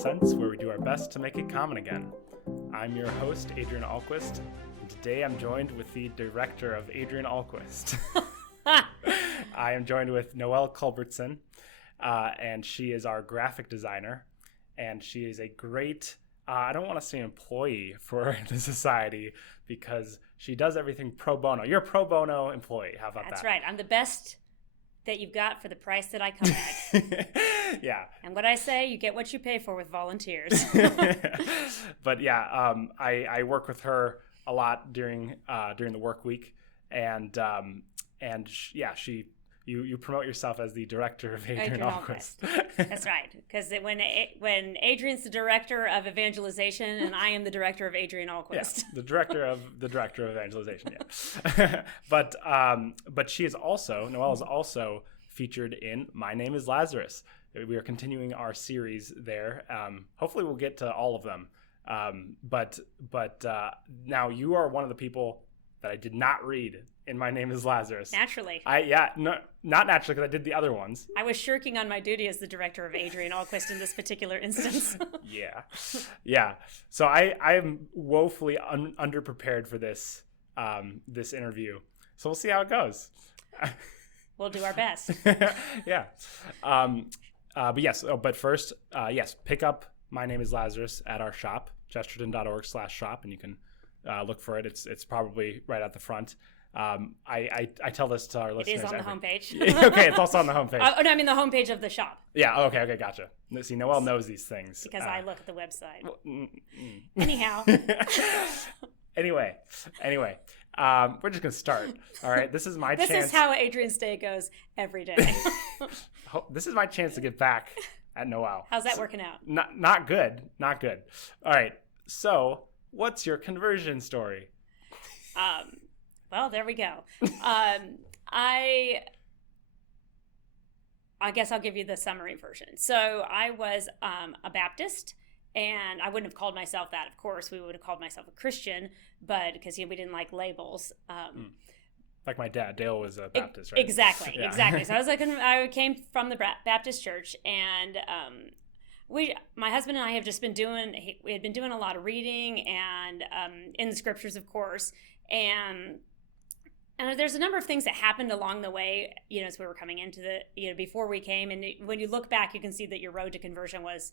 Sense, where we do our best to make it common again. I'm your host, Adrian Ahlquist, and today I'm joined with the director of Adrian Ahlquist. I am joined with Noel Culbertson, and she is our graphic designer, and she is a great, I don't want to say employee for the society, because she does everything pro bono. You're a pro bono employee. How about that? That's right. I'm the best that you've got for the price that I come at. Yeah. And what I say, you get what you pay for with volunteers. But yeah, I work with her a lot during the work week, and you promote yourself as the director of Adrian Ahlquist. That's right, because when Adrian's the director of evangelization and I am the director of Adrian Ahlquist. Yeah, the director of evangelization. Yeah. But she is also, Noelle is also featured in My Name is Lazarus. We are continuing our series there. Hopefully we'll get to all of them. But now you are one of the people that I did not read in My Name is Lazarus. Naturally. Not naturally, because I did the other ones. I was shirking on my duty as the director of Adrian Ahlquist in this particular instance. Yeah. So I am woefully underprepared for this interview. So we'll see how it goes. We'll do our best. Yeah. But yes. But first, yes, pick up My Name is Lazarus at our shop, chesterton.org/shop, and you can look for it. It's probably right at the front. I tell this to our listeners. It is on the homepage. Okay, it's also on the homepage. Oh, no, I mean the homepage of the shop. Yeah, okay, gotcha. See, Noelle knows these things. Because I look at the website. Well, Anyhow. Anyway, we're just going to start. All right, this is my chance. This is how Adrian's day goes every day. This is my chance to get back at Noelle. How's that working out? Not good. All right, so what's your conversion story? Well, there we go. I guess I'll give you the summary version. So I was a Baptist, and I wouldn't have called myself that. Of course, we would have called myself a Christian, but because we didn't like labels. Like my dad, Dale was a Baptist, right? Exactly, Yeah. exactly. So I came from the Baptist church, and my husband and I have just been we had been doing a lot of reading and in the scriptures, of course, and there's a number of things that happened along the way, as we were coming into before we came. And when you look back, you can see that your road to conversion was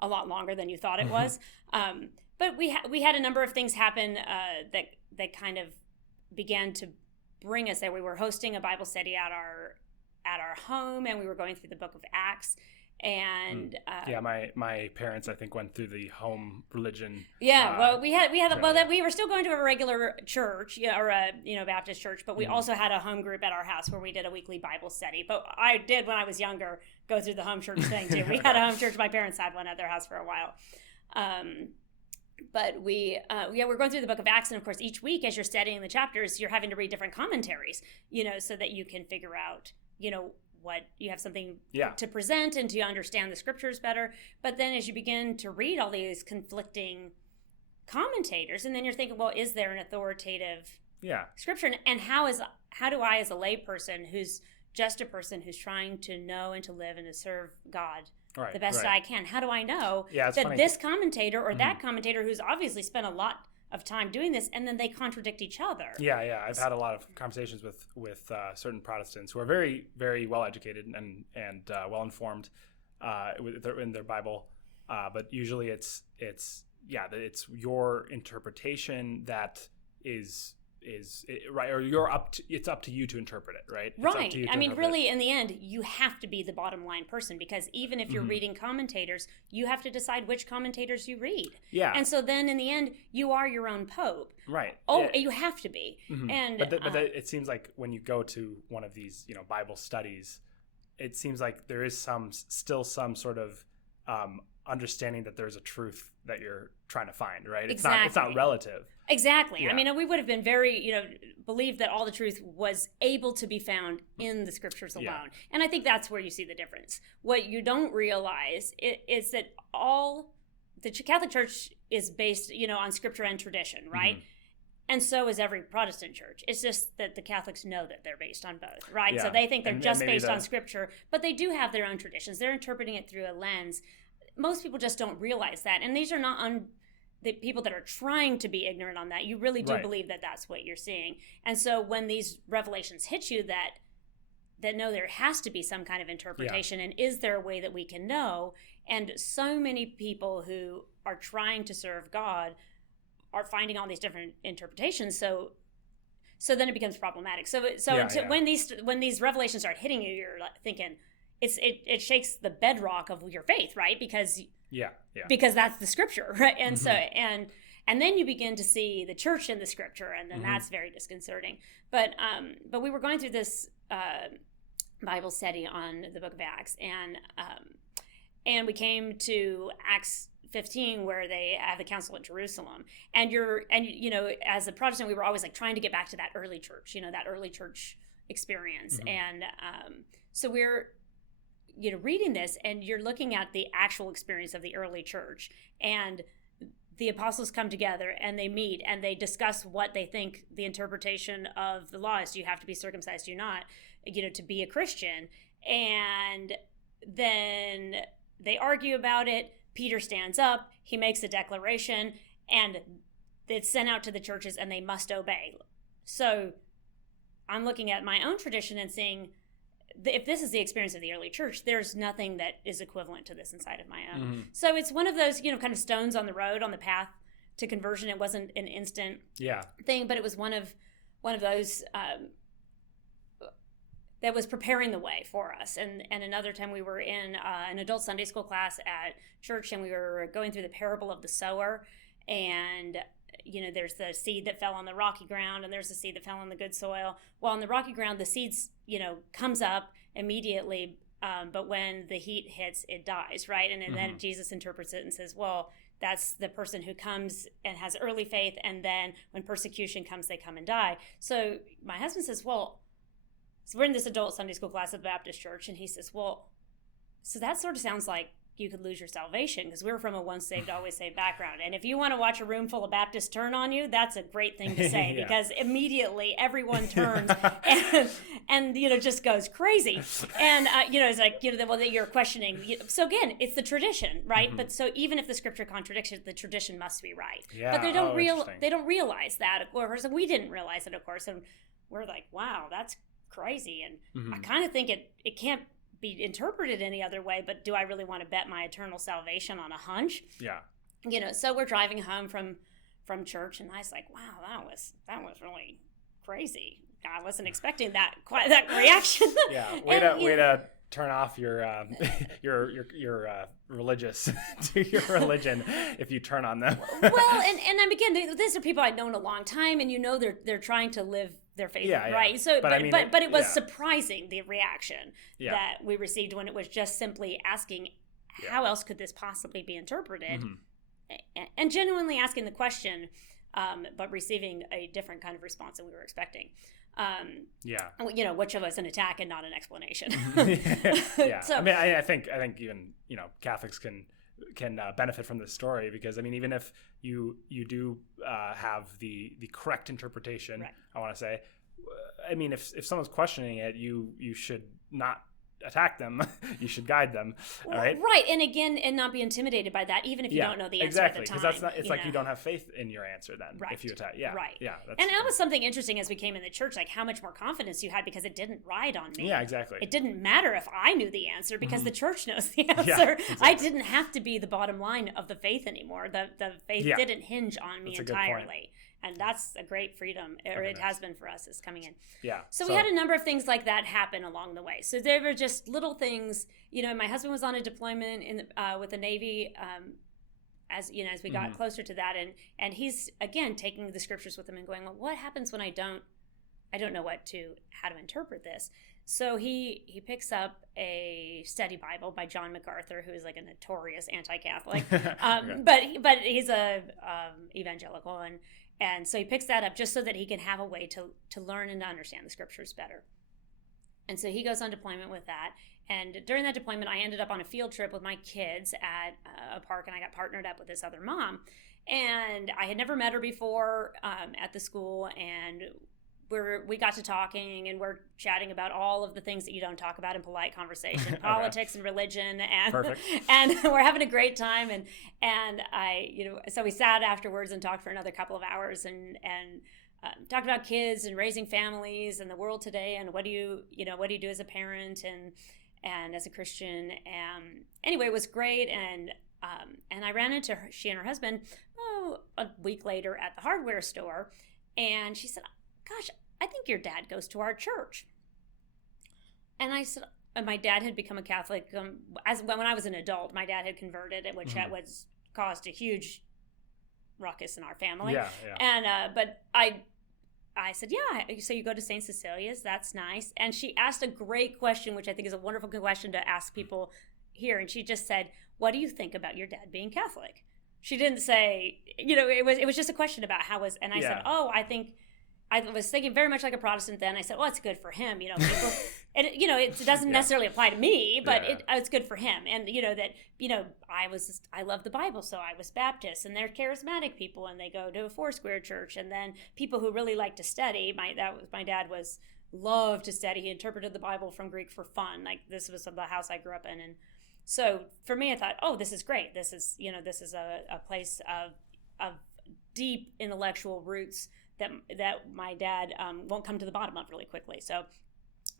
a lot longer than you thought it was. But we had a number of things happen that kind of began to bring us there. We were hosting a Bible study at our home, and we were going through the book of Acts. And my parents, I think, went through the home religion. Yeah, well, we were still going to a regular church, or a Baptist church, but we also had a home group at our house where we did a weekly Bible study. But I did, when I was younger, go through the home church thing too. We had a home church. My parents had one at their house for a while. But we're going through the book of Acts, and of course, each week as you're studying the chapters, you're having to read different commentaries, so that you can figure out, what you have something to present and to understand the scriptures better. But then as you begin to read all these conflicting commentators, and then you're thinking, well, is there an authoritative scripture? And how do I, as a lay person who's just a person who's trying to know and to live and to serve God the best I can, how do I know that funny. This commentator or that commentator who's obviously spent a lot of time doing this, and then they contradict each other? Yeah. I've had a lot of conversations with certain Protestants who are very, very well educated and well informed in their Bible, but usually it's your interpretation that is right, or it's up to you to interpret it, right? Right. I mean, really, in the end, you have to be the bottom line person, because even if you're reading commentators, you have to decide which commentators you read. Yeah. And so then, in the end, you are your own pope. Right. Oh, you have to be. Mm-hmm. And but it seems like when you go to one of these, Bible studies, it seems like there is still some sort of understanding that there's a truth that you're trying to find, right? Exactly. It's not relative. Exactly. Yeah. I mean, we would have been very, believed that all the truth was able to be found in the scriptures alone. Yeah. And I think that's where you see the difference. What you don't realize is that the Catholic Church is based, on scripture and tradition, right? Mm-hmm. And so is every Protestant church. It's just that the Catholics know that they're based on both, right? Yeah. So they think they're just based on scripture, but they do have their own traditions. They're interpreting it through a lens most people just don't realize that. And these are not the people that are trying to be ignorant on that. You really do believe that that's what you're seeing. And so when these revelations hit you that no, there has to be some kind of interpretation, and is there a way that we can know? And so many people who are trying to serve God are finding all these different interpretations. So then it becomes problematic. When these revelations start hitting you, you're thinking it shakes the bedrock of your faith, right? Because that's the scripture, right? And so and then you begin to see the church in the scripture, and then that's very disconcerting. But we were going through this Bible study on the book of Acts, and we came to Acts 15, where they have the council at Jerusalem, and as a Protestant, we were always like trying to get back to that early church, that early church experience. And so we're reading this, and you're looking at the actual experience of the early church, and the apostles come together and they meet and they discuss what they think the interpretation of the law is. Do you have to be circumcised? Do you not? To be a Christian. And then they argue about it. Peter stands up, he makes a declaration, and it's sent out to the churches, and they must obey. So I'm looking at my own tradition and seeing, if this is the experience of the early church, there's nothing that is equivalent to this inside of my own. So it's one of those, kind of stones on the road, on the path to conversion. It wasn't an instant thing, but it was one of those that was preparing the way for us. And another time we were in an adult Sunday school class at church, and we were going through the parable of the sower. And, there's the seed that fell on the rocky ground, and there's the seed that fell on the good soil. Well, on the rocky ground, the seeds, comes up immediately, but when the heat hits, it dies, right? And then Jesus interprets it and says, well, that's the person who comes and has early faith, and then when persecution comes, they come and die. So my husband says, well, so we're in this adult Sunday school class at the Baptist church, and he says, well, so that sort of sounds like you could lose your salvation, because we're from a once saved, always saved background. And if you want to watch a room full of Baptists turn on you, that's a great thing to say, because immediately everyone turns and just goes crazy. And, it's like, well, that you're questioning. So again, it's the tradition, right? But so even if the scripture contradicts it, the tradition must be right. Yeah. But they don't realize that, of course. And we didn't realize it, of course. And we're like, wow, that's crazy. And I kind of think it can't be interpreted any other way, but do I really want to bet my eternal salvation on a hunch? So we're driving home from church, and I was like, wow, that was really crazy. I wasn't expecting that reaction. Way to turn off your religious to your religion if you turn on them. Well, and again, these are people I've known a long time, and they're trying to live their faith, right? So, but it was surprising, the reaction that we received when it was just simply asking, how else could this possibly be interpreted, and genuinely asking the question, but receiving a different kind of response than we were expecting. Which was an attack and not an explanation. So, I think even Catholics can benefit from this story, because even if you do have the correct interpretation, right. I want to say, if someone's questioning it, you should not attack them. You should guide them. All right. Right. And again, and not be intimidated by that, even if you don't know the answer at the time. Exactly. Because that's not, it's like you don't have faith in your answer then, right. If you attack. Yeah. Right. Yeah. And that was something interesting as we came in the church, like how much more confidence you had, because it didn't ride on me. Yeah, exactly. It didn't matter if I knew the answer, because the church knows the answer. Yeah, exactly. I didn't have to be the bottom line of the faith anymore. The faith didn't hinge on me entirely. And that's a great freedom, or it has been for us, is coming in. Yeah. So we had a number of things like that happen along the way. So there were just little things. My husband was on a deployment with the Navy, as we got closer to that, and he's again taking the scriptures with him and going, well, what happens when I don't know how to interpret this? So he picks up a study Bible by John MacArthur, who is like a notorious anti-Catholic, but he's a evangelical, and so he picks that up just so that he can have a way to learn and to understand the scriptures better. And so he goes on deployment with that. And during that deployment, I ended up on a field trip with my kids at a park, and I got partnered up with this other mom. And I had never met her before at the school, and we got to talking, and we're chatting about all of the things that you don't talk about in polite conversation, politics and religion, and Perfect. and we're having a great time, and so we sat afterwards and talked for another couple of hours, and talked about kids and raising families and the world today, and what do you do as a parent and as a Christian. And anyway, it was great, and I ran into her, she and her husband a week later at the hardware store, and she said, "Gosh, I think your dad goes to our church." And I said, my dad had become a Catholic when I was an adult. My dad had converted, which was caused a huge ruckus in our family. Yeah. And but I said, "Yeah, so you go to St. Cecilia's, that's nice." And she asked a great question, which I think is a wonderful question to ask people here. And she just said, "What do you think about your dad being Catholic?" She didn't say, it was just a question about and I said, I was thinking very much like a Protestant then. I said, "Well, it's good for him, people." And it doesn't necessarily apply to me, but it's good for him. And I love the Bible, so I was Baptist, and they're charismatic people, and they go to a Foursquare church. And then people who really like to study. My dad loved to study. He interpreted the Bible from Greek for fun. Like, this was the house I grew up in, and so for me, I thought, oh, this is great. This is a place of deep intellectual roots that my dad won't come to the bottom of really quickly. So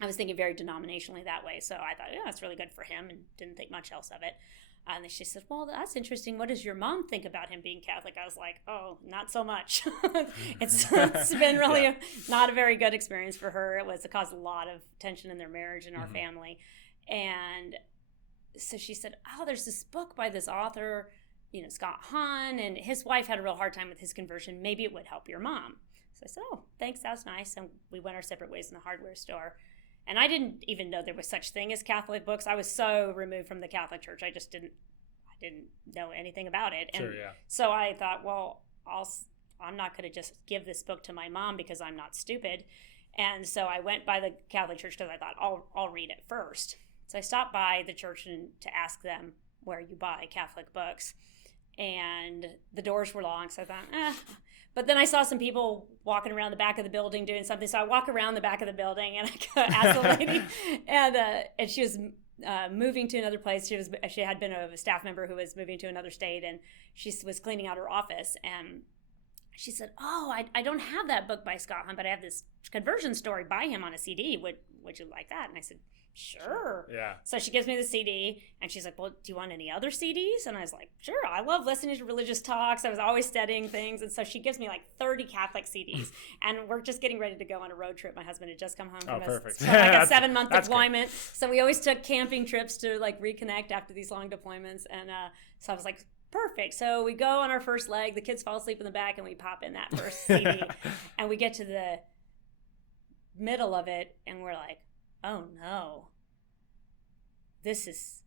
I was thinking very denominationally that way. So I thought, yeah, that's really good for him, and didn't think much else of it. And then she said, "Well, that's interesting. What does your mom think about him being Catholic?" I was like, "Oh, not so much." It's been really not a very good experience for her. It caused a lot of tension in their marriage and our family. And so she said, "Oh, there's this book by this author, Scott Hahn, and his wife had a real hard time with his conversion. Maybe it would help your mom." So I said, "Oh, thanks, that's nice." And we went our separate ways in the hardware store. And I didn't even know there was such thing as Catholic books. I was so removed from the Catholic Church, I didn't know anything about it. And so I thought, well, I'm not going to just give this book to my mom because I'm not stupid. And so I went by the Catholic Church because I thought I'll read it first. So I stopped by the church to ask them where you buy Catholic books. And the doors were long, so I thought, But then I saw some people walking around the back of the building doing something. So I walk around the back of the building, and I asked the lady, and she was moving to another place. She had been a staff member who was moving to another state, and she was cleaning out her office. And she said, "Oh, I don't have that book by Scott Hahn, but I have this conversion story by him on a CD. Would you like that?" And I said, "Sure." Yeah. So she gives me the CD, and she's like, "Well, do you want any other CDs?" And I was like, "Sure. I love listening to religious talks. I was always studying things." And so she gives me like 30 Catholic CDs, and we're just getting ready to go on a road trip. My husband had just come home from perfect. Like a 7-month deployment. Great. So we always took camping trips to like reconnect after these long deployments. And so I was like, perfect. So we go on our first leg. The kids fall asleep in the back, and we pop in that first CD. And we get to the middle of it, and we're like, oh no, this is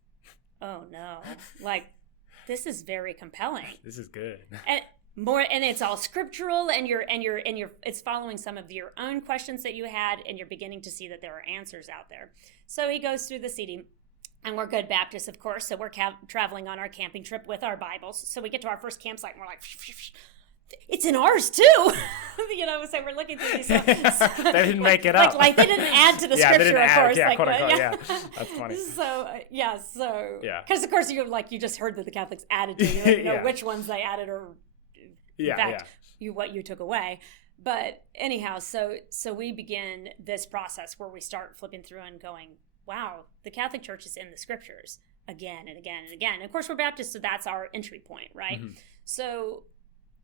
very compelling. This is good. And it's all scriptural, and it's following some of your own questions that you had, and you're beginning to see that there are answers out there. So he goes through the CD, and we're good Baptists, of course, so we're traveling on our camping trip with our Bibles. So we get to our first campsite, and we're like, it's in ours too. So we're looking through these. They didn't make it up. Like they didn't add to the scripture, of course. Yeah, quote unquote, yeah. That's funny. So because of course you just heard that the Catholics added to you. You don't know which ones they added, or in fact, what you took away. But anyhow, so we begin this process where we start flipping through and going, wow, the Catholic Church is in the scriptures again and again and again. And of course, we're Baptists, so that's our entry point, right? Mm-hmm.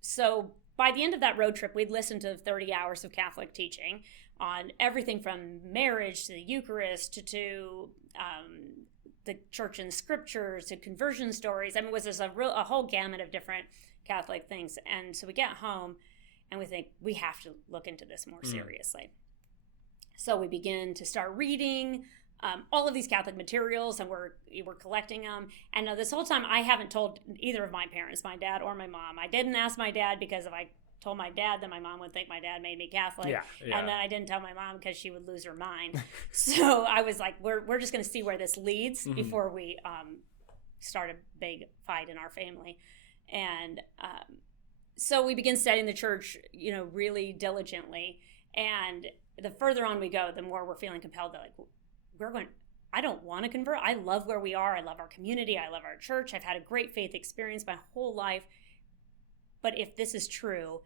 So by the end of that road trip, we'd listened to 30 hours of Catholic teaching on everything from marriage to the Eucharist to the church and scriptures to conversion stories. I mean, it was just a whole gamut of different Catholic things. And so we get home and we think we have to look into this more seriously. So we begin to start reading all of these Catholic materials, and we're collecting them. And this whole time, I haven't told either of my parents, my dad or my mom. I didn't ask my dad because if I told my dad, then my mom would think my dad made me Catholic. Yeah. And then I didn't tell my mom because she would lose her mind. So I was like, we're just going to see where this leads before we start a big fight in our family. And so we begin studying the church, really diligently. And the further on we go, the more we're feeling compelled that I don't want to convert. I love where we are. I love our community. I love our church. I've had a great faith experience my whole life. But if this is true,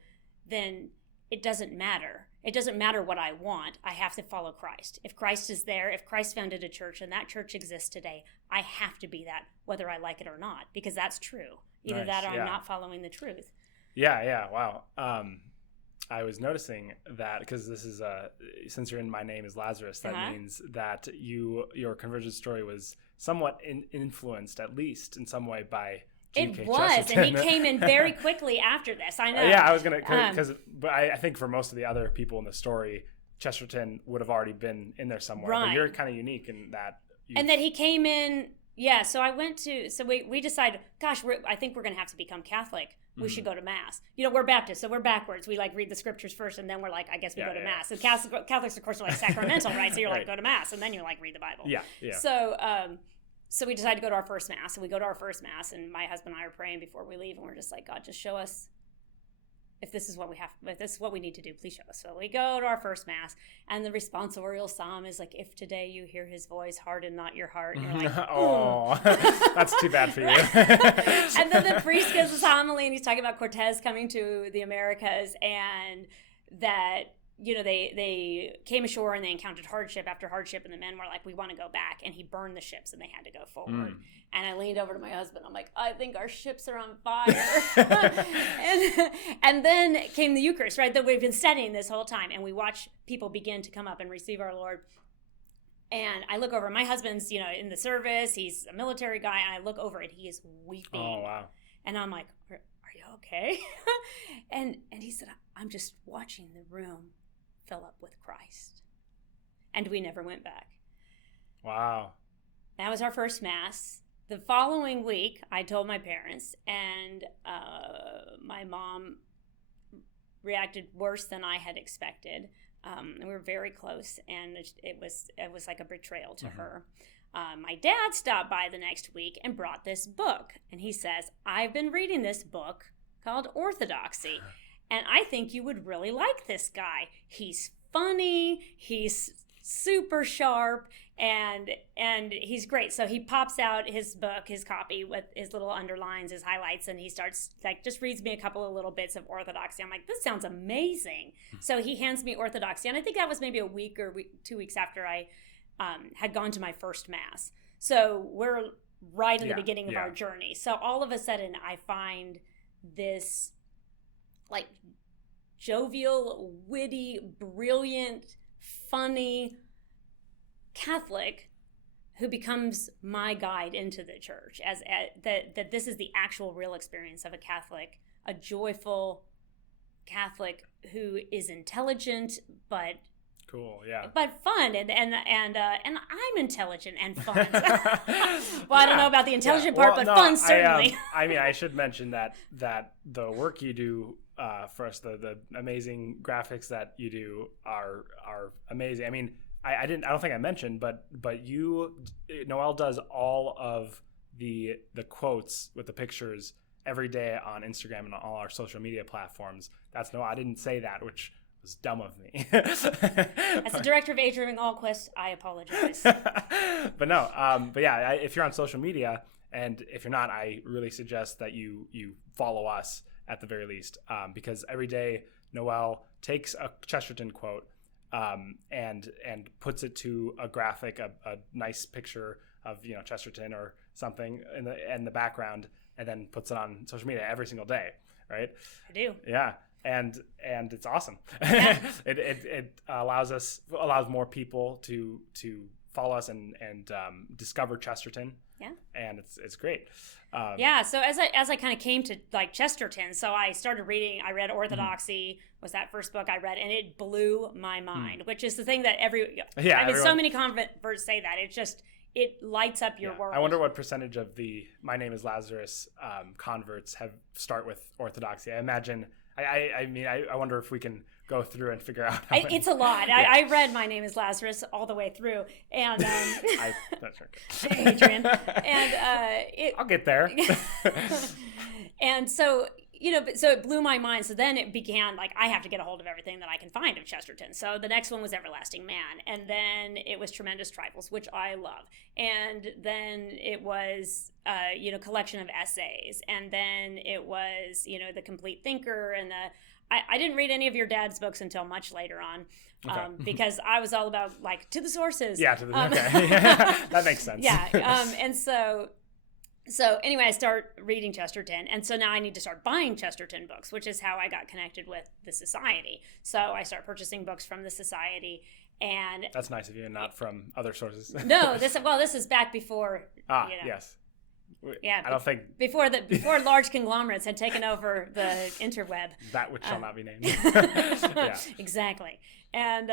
then it doesn't matter. It doesn't matter what I want. I have to follow Christ. If Christ is there, if Christ founded a church and that church exists today, I have to be that, whether I like it or not, because that's true. Either Nice, that or yeah. I'm not following the truth. Yeah. Wow. I was noticing that because this is since your My Name is Lazarus, that means that your conversion story was somewhat influenced, at least in some way, by G.K. It was, Chesterton. and he came in very quickly after this. I know. Yeah, I was gonna, but I think for most of the other people in the story, Chesterton would have already been in there somewhere. Right. But you're kind of unique in that. And that he came in. Yeah, so we decided, gosh, I think we're going to have to become Catholic. We should go to Mass. We're Baptists, so we're backwards. We read the scriptures first, and then we're like, I guess we go to Mass. And Catholics, of course, are like sacramental, right? So you're like, go to Mass, and then you're like, read the Bible. Yeah. So we decided to go to our first Mass, and we go to our first Mass, and my husband and I are praying before we leave, and we're just like, God, just show us if this is what we need to do, please show us. So we go to our first Mass, and the responsorial psalm is like, if today you hear his voice, harden not your heart. And you're like, oh, that's too bad for you. And then the priest gives this homily, and he's talking about Cortez coming to the Americas, and that, they came ashore and they encountered hardship after hardship, and the men were like, we want to go back. And he burned the ships, and they had to go forward. And I leaned over to my husband. I'm like, I think our ships are on fire. and then came the Eucharist, right, that we've been studying this whole time. And we watch people begin to come up and receive our Lord. And I look over. My husband's, in the service. He's a military guy. And I look over, and he is weeping. Oh, wow. And I'm like, are you okay? and he said, I'm just watching the room fill up with Christ. And we never went back. Wow. That was our first Mass. The following week, I told my parents, and my mom reacted worse than I had expected. We were very close, and it was like a betrayal to her. My dad stopped by the next week and brought this book, and he says, I've been reading this book called Orthodoxy, and I think you would really like this guy. He's funny, he's super sharp, and he's great. So he pops out his book, his copy, with his little underlines, his highlights, and he starts, just reads me a couple of little bits of Orthodoxy. I'm like, this sounds amazing. So he hands me Orthodoxy, and I think that was maybe a week or 2 weeks after I had gone to my first Mass. So we're right in the beginning of our journey. So all of a sudden, I find this jovial, witty, brilliant, funny Catholic who becomes my guide into the church, that this is the actual real experience of a Catholic, a joyful Catholic who is intelligent but cool, yeah, but fun, and I'm intelligent and fun. Well, I don't know about the intelligent part, but fun certainly. I should mention that the work you do for us, the amazing graphics that you do are amazing. I mean, I don't think I mentioned, but Noel does all of the quotes with the pictures every day on Instagram and on all our social media platforms. That's Noel. I didn't say that, which was dumb of me. As the director of Adrian Allquist, I apologize. But no, but yeah, if you're on social media, and if you're not, I really suggest that you follow us at the very least, because every day Noel takes a Chesterton quote and puts it to a graphic, a nice picture of Chesterton or something in the background, and then puts it on social media every single day, right? I do. Yeah. And it's awesome. Yeah. It allows more people to follow us and discover Chesterton. Yeah. And it's great. So as I kind of came to Chesterton, so I started reading. I read Orthodoxy, was that first book I read, and it blew my mind, which is the thing that so many converts say that. It lights up your world. I wonder what percentage of the My Name is Lazarus converts start with Orthodoxy. I imagine. I wonder if we can go through and figure out how it's a lot. Yeah. I read My Name is Lazarus all the way through, and that's okay. Adrian, and I'll get there. And so so it blew my mind. So then it began like, I have to get a hold of everything that I can find of Chesterton. So the next one was Everlasting Man. And then it was Tremendous Trifles, which I love. And then it was, collection of essays. And then it was, The Complete Thinker. And I didn't read any of your dad's books until much later on. Okay. Because I was all about like to the sources. Yeah, okay. That makes sense. Yeah. And so anyway, I start reading Chesterton, and so now I need to start buying Chesterton books, which is how I got connected with the Society. So I start purchasing books from the Society, and that's nice of you, and not from other sources. No, this is back before. Yes. Yeah, I don't think before large conglomerates had taken over the interweb. That which shall not be named. Yeah, exactly. And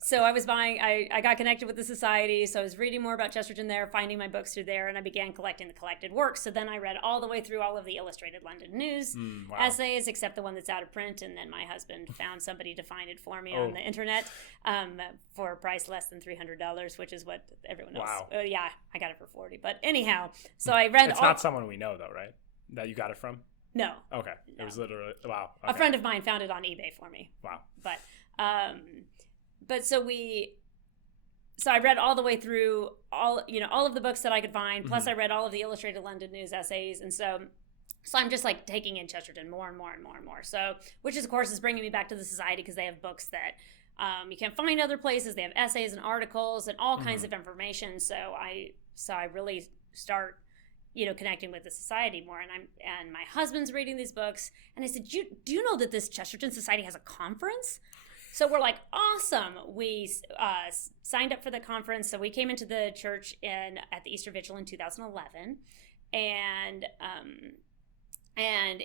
so I was buying. I got connected with the Society, so I was reading more about Chesterton there, finding my books through there, and I began collecting the collected works. So then I read all the way through all of the Illustrated London News essays, except the one that's out of print. And then my husband found somebody to find it for me on the internet for a price less than $300, which is what everyone else. Wow. Yeah, I got it for $40. But anyhow, so I read. It's not someone we know, though, right? That you got it from? No. Okay. No. It was literally wow. Okay. A friend of mine found it on eBay for me. Wow. But so I read all the way through all of the books that I could find. Plus, I read all of the Illustrated London News essays, and so I'm just like taking in Chesterton more and more and more and more. So, which is of course is bringing me back to the Society because they have books that you can't find other places. They have essays and articles and all kinds of information. So I really start connecting with the Society more, and my husband's reading these books, and I said, do you know that this Chesterton Society has a conference? So we're like, awesome. We signed up for the conference. So we came into the church at the Easter Vigil in 2011, and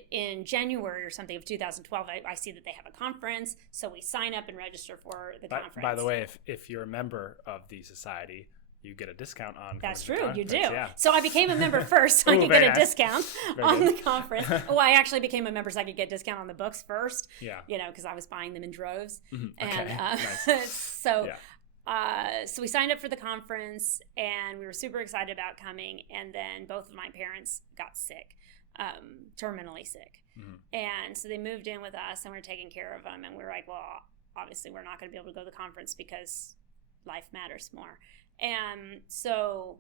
in January or something of 2012, I see that they have a conference. So we sign up and register for the conference. By the way, if you're a member of the Society, you get a discount on. That's true, you do. Yeah. So I became a member first, so I could get a discount on good. the conference. Well, I actually became a member so I could get a discount on the books first. Yeah. Because I was buying them in droves. Mm-hmm. And nice. so we signed up for the conference, and we were super excited about coming. And then both of my parents got sick, terminally sick. Mm-hmm. And so they moved in with us, and we were taking care of them. And we were like, well, obviously we're not going to be able to go to the conference because life matters more. And so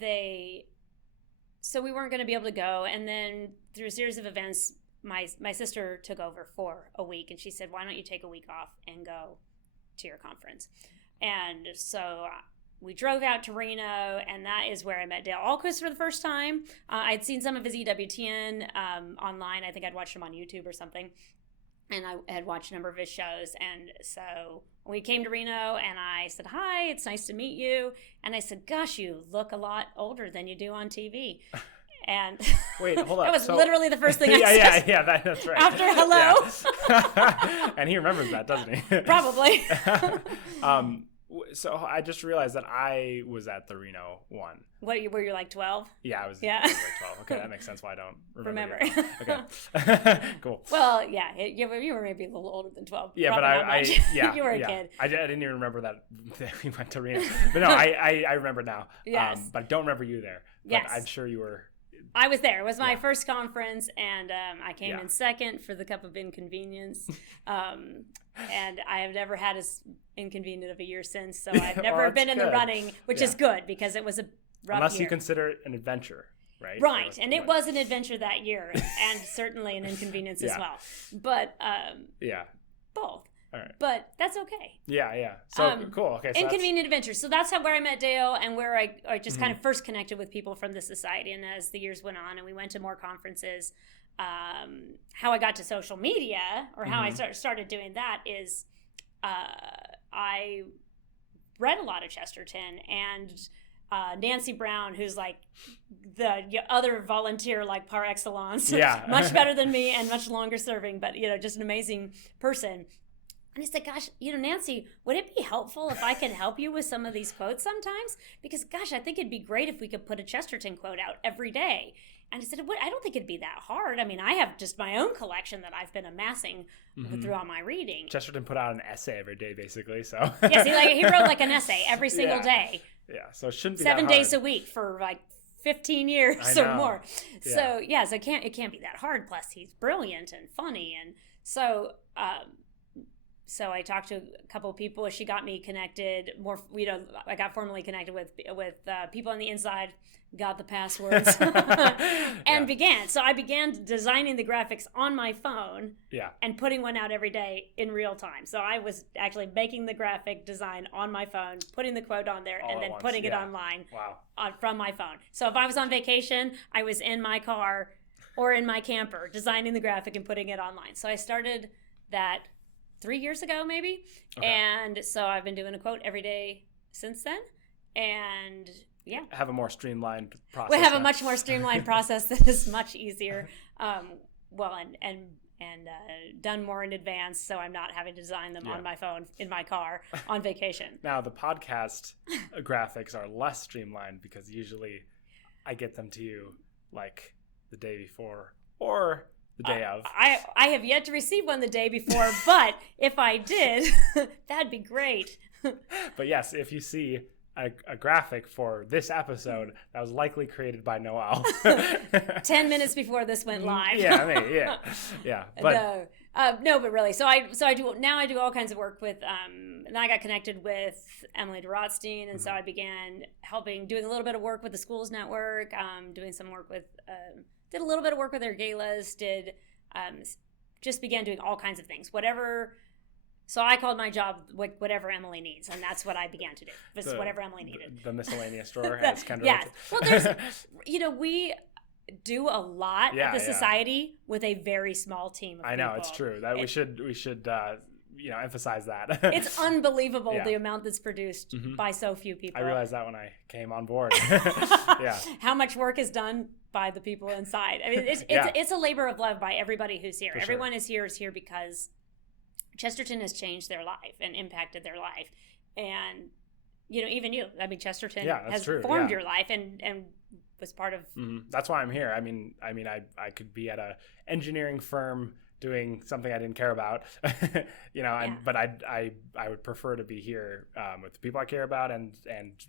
we weren't going to be able to go. And then through a series of events, my sister took over for a week, and she said, why don't you take a week off and go to your conference? And so we drove out to Reno, and that is where I met Dale Ahlquist for the first time. I'd seen some of his EWTN online. I think I'd watched him on YouTube or something. And I had watched a number of his shows. And so we came to Reno, and I said, hi, it's nice to meet you. And I said, gosh, you look a lot older than you do on TV. And wait, hold on. That was literally the first thing I said. Yeah, that's right. After hello. Yeah. And he remembers that, doesn't he? Probably. So I just realized that I was at the Reno one. Were you like 12? Yeah, I was like 12. Okay, that makes sense why I don't remember. Okay. Cool. Well, yeah, you were maybe a little older than 12. Yeah, Probably but you were a kid. I didn't even remember that we went to Reno. But no, I remember now. Yes. But I don't remember you there. But yes. I'm sure you were. I was there. It was my first conference, and I came in second for the Cup of Inconvenience. And I have never had as inconvenient of a year since, so I've never been in the running, which is good because it was a rough Unless year. you consider it an adventure, right? Right, and it was an adventure that year, and certainly an inconvenience as well. But both. All right. But that's okay. Yeah. So cool. Okay. So inconvenient adventures. So that's where I met Dale, and where I just kind of first connected with people from the Society. And as the years went on, and we went to more conferences, how I got to social media, or how I started doing that, is I read a lot of Chesterton, and Nancy Brown, who's like the other volunteer like par excellence, much better than me and much longer serving, but just an amazing person. And I said, gosh, Nancy, would it be helpful if I could help you with some of these quotes sometimes? Because, gosh, I think it'd be great if we could put a Chesterton quote out every day. And I said, I don't think it'd be that hard. I mean, I have just my own collection that I've been amassing throughout my reading. Chesterton put out an essay every day, basically. So yes, he wrote like an essay every single day. Yeah, so it shouldn't be 7 that hard. days a week for like 15 years I or know. more. Yeah. So it can't be that hard. Plus he's brilliant and funny. And so I talked to a couple of people. She got me connected more. I got formally connected with people on the inside, got the passwords, and began. So I began designing the graphics on my phone. Yeah. And putting one out every day in real time. So I was actually making the graphic design on my phone, putting the quote on there, and then putting it online. Wow. From my phone. So if I was on vacation, I was in my car or in my camper designing the graphic and putting it online. So I started that 3 years ago, maybe. Okay. And so I've been doing a quote every day since then. And yeah. Have a more streamlined process. We have a much more streamlined process that is much easier. And done more in advance, so I'm not having to design them on my phone in my car on vacation. Now, the podcast graphics are less streamlined because usually I get them to you like the day before or the day of. I have yet to receive one the day before, but if I did, that'd be great. But yes, if you see a graphic for this episode that was likely created by Noel 10 minutes before this went live. Yeah. But no, but really, so I do all kinds of work with. And I got connected with Emily DeRotstein, and so I began doing a little bit of work with the Schools Network. Doing some work with, did a little bit of work with their galas. Just began doing all kinds of things, whatever. So I called my job whatever Emily needs, and that's what I began to do. Whatever Emily needed. The miscellaneous drawer, as Kendra. Yeah. Well, there's, we do a lot at the society with a very small team of people. I know, it's true. That we should emphasize that. It's unbelievable the amount that's produced by so few people. I realized that when I came on board. How much work is done by the people inside. I mean, it's a labor of love by everybody who's here. Everyone is here because Chesterton has changed their life and impacted their life. And, even you. I mean, Chesterton has formed your life and was part of... That's why I'm here. I mean, I could be at a engineering firm doing something I didn't care about, but I would prefer to be here with the people I care about and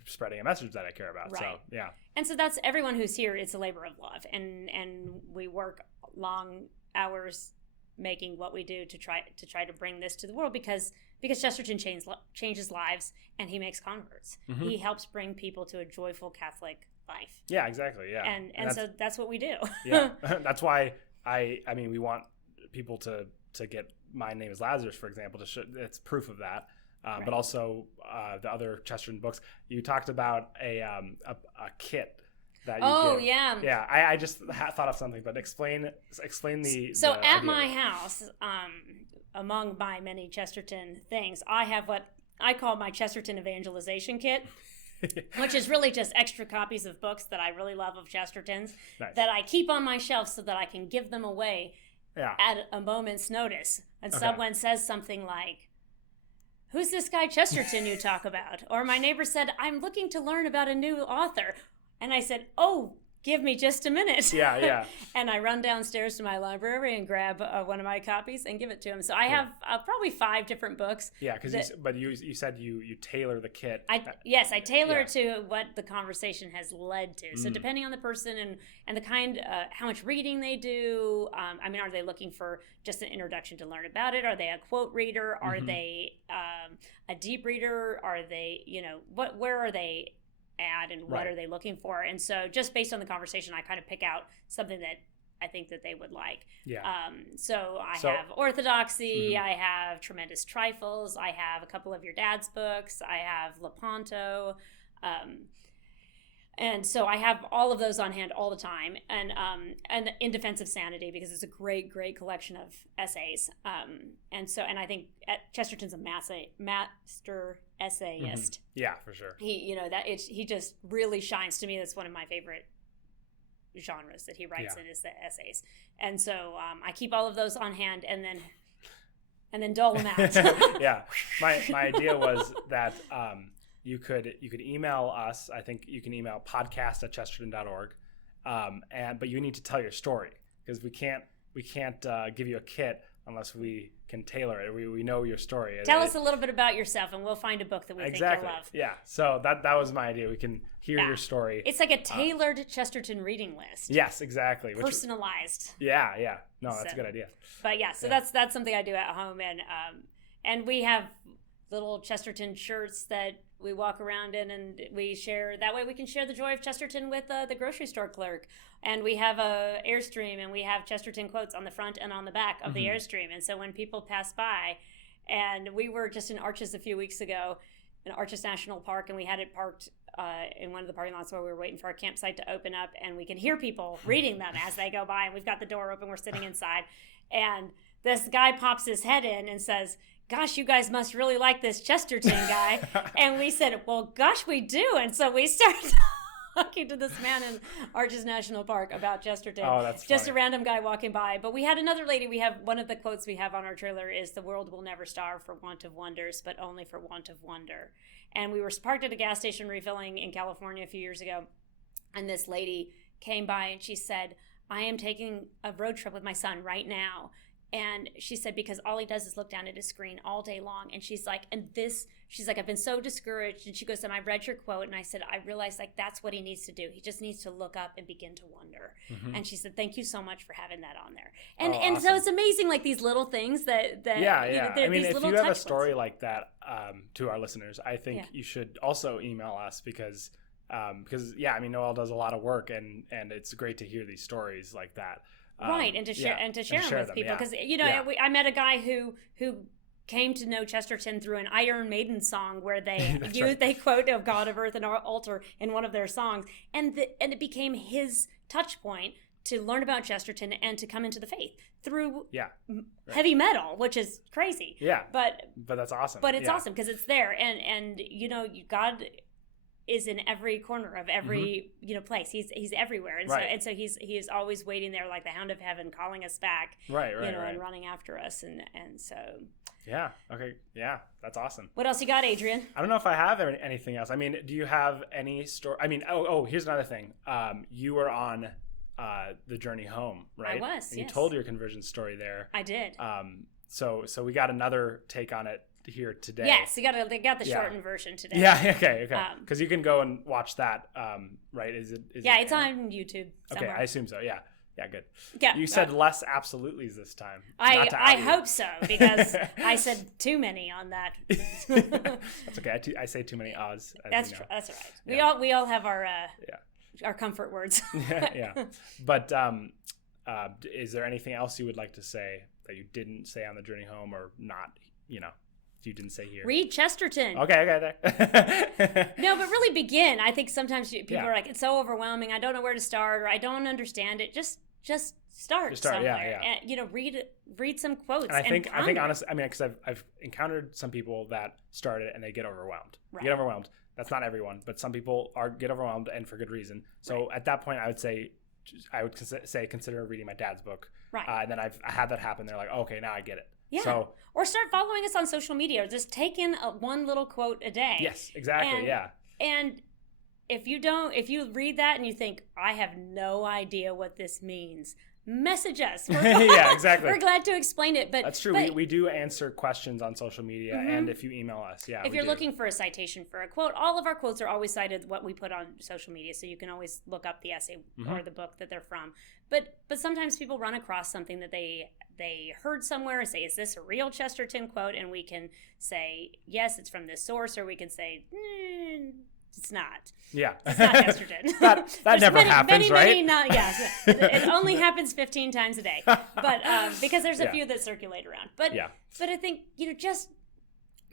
spreading a message that I care about. Right. So, yeah. And so that's everyone who's here. It's a labor of love. And we work long hours making what we do to try to bring this to the world because Chesterton changes lives and he makes converts. He helps bring people to a joyful Catholic life. Yeah, exactly. Yeah. And so that's what we do. Yeah. That's why I mean, we want people to get My Name is Lazarus, for example, to show it's proof of that. Right. But also the other Chesterton books. You talked about a kit that you give. Yeah. I just thought of something, but explain the. So the at my house, among my many Chesterton things, I have what I call my Chesterton evangelization kit. Which is really just extra copies of books that I really love of Chesterton's that I keep on my shelf so that I can give them away at a moment's notice. And someone says something like, "Who's this guy Chesterton you talk about?" Or my neighbor said, "I'm looking to learn about a new author." And I said, "Oh, give me just a minute." Yeah. And I run downstairs to my library and grab one of my copies and give it to him. So I have probably 5 different books. Yeah, but you said you tailor the kit. I tailor it to what the conversation has led to. So depending on the person and the kind, how much reading they do. Are they looking for just an introduction to learn about it? Are they a quote reader? Are they a deep reader? Are they, where are they at and what are they looking for? And so just based on the conversation, I kind of pick out something that I think that they would like. Yeah. So I have Orthodoxy, I have Tremendous Trifles, I have a couple of your dad's books, I have Lepanto, and so I have all of those on hand all the time, and In Defense of Sanity, because it's a great collection of essays. And I think Chesterton's a master essayist. Yeah, for sure. He just really shines to me. That's one of my favorite genres that he writes in is the essays. And so I keep all of those on hand and then dole them out. Yeah. My idea was that you could email us. I think you can email podcast@chesterton.org. But you need to tell your story because we can't give you a kit unless we can tailor it. We know your story. Tell us a little bit about yourself, and we'll find a book that we think you'll love. Yeah. So that was my idea. We can hear your story. It's like a tailored Chesterton reading list. Yes, exactly. Personalized. Yeah. No, that's a good idea. But that's something I do at home, and we have little Chesterton shirts that we walk around in, and we share. That way we can share the joy of Chesterton with the grocery store clerk. And we have a Airstream, and we have Chesterton quotes on the front and on the back of the Airstream. And so when people pass by, and we were just in Arches a few weeks ago, in Arches National Park, and we had it parked in one of the parking lots where we were waiting for our campsite to open up, and we can hear people reading them as they go by, and we've got the door open, we're sitting inside, and this guy pops his head in and says, "Gosh, you guys must really like this Chesterton guy." And we said, "Well, gosh, we do." And so we started talking to this man in Arches National Park about Chesterton. Oh, that's just funny. a random guy walking by. But we had another lady. We have one of the quotes we have on our trailer is, "The world will never starve for want of wonders, but only for want of wonder." And we were parked at a gas station refilling in California a few years ago. And this lady came by and she said, "I am taking a road trip with my son right now." And she said, because all he does is look down at his screen all day long. And she's like, I've been so discouraged. And she goes, and I read your quote. And I said, I realized like that's what he needs to do. He just needs to look up and begin to wonder. And she said, thank you so much for having that on there. And awesome. So it's amazing, like these little things that yeah. I mean, these if little you have a touch story points. like that to our listeners, I think you should also email us because I mean, Noel does a lot of work and it's great to hear these stories like that. Right, and to share them with people, because I met a guy who came to know Chesterton through an Iron Maiden song where they quote "of God of Earth and Altar" in one of their songs, and it became his touch point to learn about Chesterton and to come into the faith through heavy metal, which is crazy. Yeah, but that's awesome. But it's awesome because it's there, and God is in every corner of every place. He's everywhere, and so he is always waiting there like the hound of heaven, calling us back, and running after us, and so that's awesome. What else you got, Adrian? I don't know if I have anything else. I mean, do you have any story? I mean, here's another thing. You were on the journey home, right? I was. And you told your conversion story there. I did. So we got another take on it here today. Yes, they got the shortened version today. Yeah, okay. Because you can go and watch that, right? It's on YouTube somewhere. Okay, I assume so. Yeah, good. Yeah, you said less absolutelies this time. I hope so, because I said too many on that. That's okay. I say too many Oz. That's all right. We all have our comfort words. yeah. But is there anything else you would like to say that you didn't say on the journey home, or not? You didn't say here. Read Chesterton. Okay. No, but really begin. I think sometimes people are like, it's so overwhelming. I don't know where to start, or I don't understand it. Just start somewhere. Yeah. And, read some quotes. And I think honestly, I mean, because I've encountered some people that start it and they get overwhelmed. Right. They get overwhelmed. That's not everyone, but some people get overwhelmed, and for good reason. So at that point, I would say consider reading my dad's book. Right. And then I had that happen. They're like, oh, okay, now I get it. Yeah. So, or start following us on social media. Just take in one little quote a day. Yes, exactly. And if you read that and you think, I have no idea what this means, message us. Yeah, exactly. We're glad to explain it. But that's true. We do answer questions on social media, and if you email us, if you're looking for a citation for a quote, all of our quotes are always cited what we put on social media, so you can always look up the essay or the book that they're from. But sometimes people run across something that they heard somewhere and say, is this a real Chesterton quote? And we can say, yes, it's from this source, or we can say, it's not. Yeah. It's not Chesterton. that never happens, right? It only happens 15 times a day. But because there's a few that circulate around. But I think, just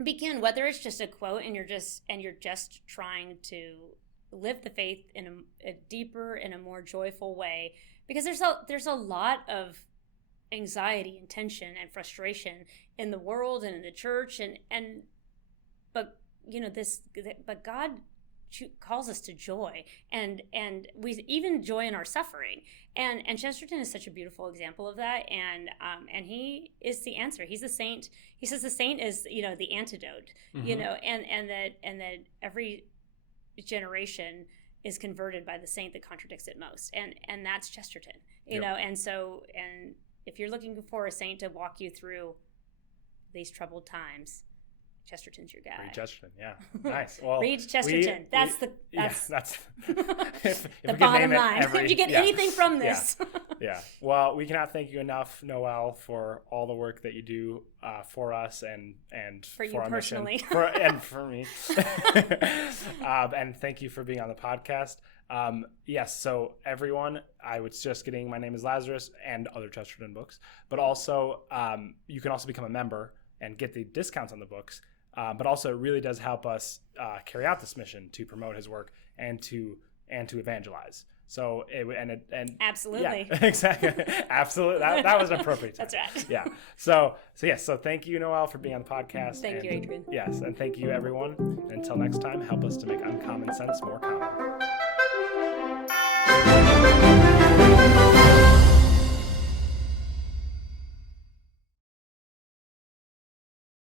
begin, whether it's just a quote and you're just trying to live the faith in a deeper, in a more joyful way, because there's a lot of anxiety and tension and frustration in the world and in the church, but God calls us to joy, and we even joy in our suffering, and Chesterton is such a beautiful example of that, and he is the answer. He's a saint. He says the saint is the antidote, and that every generation is converted by the saint that contradicts it most, and that's Chesterton, and so if you're looking for a saint to walk you through these troubled times, Chesterton's your guy. Read Chesterton, yeah. Nice. Well, read Chesterton. That's the bottom line. If you get anything from this. Yeah. Well, we cannot thank you enough, Noel, for all the work that you do for us and for you our personally. Mission, and for me. And thank you for being on the podcast. Yes, so everyone, I was just getting My Name is Lazarus and other Chesterton books, but also you can also become a member and get the discounts on the books. But also it really does help us carry out this mission to promote his work and to evangelize. So absolutely. Yeah, exactly. Absolutely. That was appropriate time. That's right. Yeah. So thank you, Noel, for being on the podcast. Thank you, Adrian. Yes, and thank you, everyone. And until next time, help us to make uncommon sense more common.